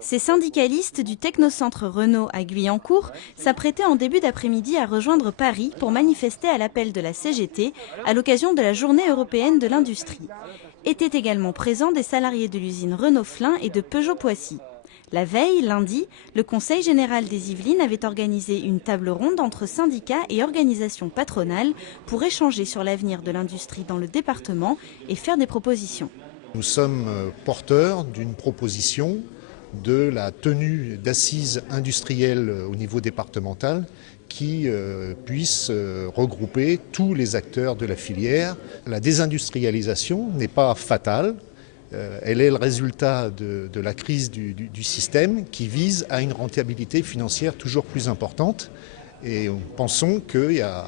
Ces syndicalistes du Technocentre Renault à Guyancourt s'apprêtaient en début d'après-midi à rejoindre Paris pour manifester à l'appel de la CGT à l'occasion de la Journée européenne de l'industrie. Étaient également présents des salariés de l'usine Renault-Flin et de Peugeot-Poissy. La veille, lundi, le Conseil général des Yvelines avait organisé une table ronde entre syndicats et organisations patronales pour échanger sur l'avenir de l'industrie dans le département et faire des propositions. Nous sommes porteurs d'une proposition de la tenue d'assises industrielles au niveau départemental qui puisse regrouper tous les acteurs de la filière. La désindustrialisation n'est pas fatale. Elle est le résultat de la crise du système qui vise à une rentabilité financière toujours plus importante. Et nous pensons qu'il y a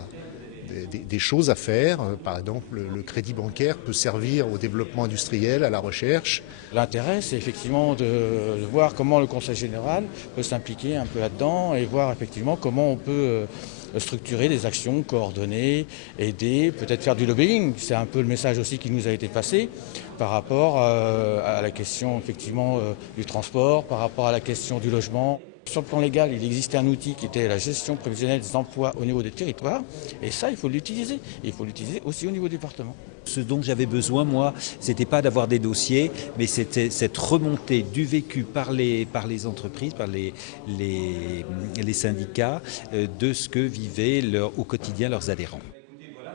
des choses à faire. Par exemple, le crédit bancaire peut servir au développement industriel, à la recherche. L'intérêt, c'est effectivement de voir comment le Conseil général peut s'impliquer un peu là-dedans et voir effectivement comment on peut structurer des actions coordonnées, aider, peut-être faire du lobbying. C'est un peu le message aussi qui nous a été passé par rapport à la question effectivement du transport, par rapport à la question du logement. Sur le plan légal, il existait un outil qui était la gestion prévisionnelle des emplois au niveau des territoires. Et ça, il faut l'utiliser. Et il faut l'utiliser aussi au niveau du département. Ce dont j'avais besoin, moi, c'était pas d'avoir des dossiers, mais c'était cette remontée du vécu par les entreprises, par les syndicats, de ce que vivaient au quotidien leurs adhérents.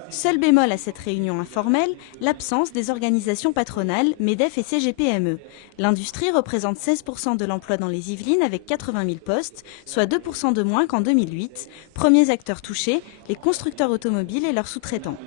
Seul bémol à cette réunion informelle, l'absence des organisations patronales MEDEF et CGPME. L'industrie représente 16% de l'emploi dans les Yvelines avec 80 000 postes, soit 2% de moins qu'en 2008. Premiers acteurs touchés, les constructeurs automobiles et leurs sous-traitants.